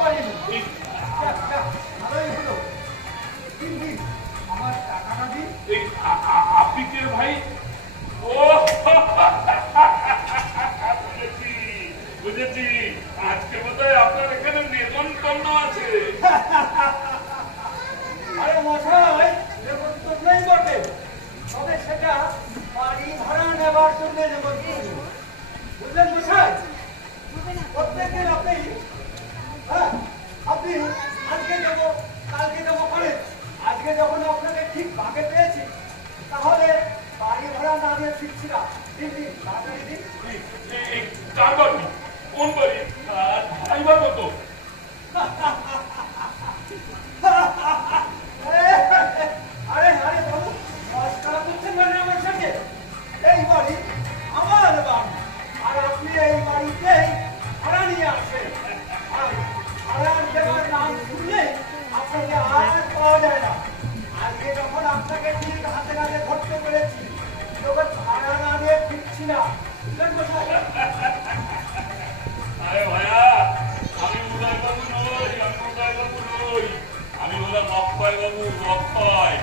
পারিনি। এই ভালোই হলো। দিন দিন আমার টাকাটা দিন। এই আপনি কে ভাই? ও বুঝেছি বুঝেছি, আজকে বোধহয় আপনার এখানে নেমন্তন্ন আছে। আরে মশাই, নেমন্তন্নই বটে, তবে সেটা বাড়ি ভাড়া নেবার জন্য নেমন্তন্ন। বুঝলেন মশাই? প্রত্যেকদিন আপনি আপনি আজকে যাবো কালকে যাবো করেন। আজকে যখন আপনাকে ঠিক ভাগে পেয়েছি, তাহলে বাড়ি ভাড়া না দিয়ে ফিরছি না। দিন দিন তাড়াতাড়ি দিন। কার বাড়ি? কোন বাড়ি? খাইবার মতো? আরে আরে বাবু, মস্করা করছেন মানে আমার সাথে? এই বাড়ি আমার বাড়ি, আর আপনি এই বাড়িতেই ভাড়া নিয়ে আসেন। আর ভাড়া দেওয়ার নাম শুনলে আপনাকে আর পাওয়া যায় না। আজকে যখন আপনাকে ঠিক হাতে নাতে ধরতে পেরেছি, তখন ভাড়া না দিয়ে ফিরছি না। বুঝলেন কোথায়? আরে ভাইয়া, আমি উদয় বাবু নই, আমি উদয় বাবু নই, আমি হলাম অক্ষয় বাবু, অক্ষয়।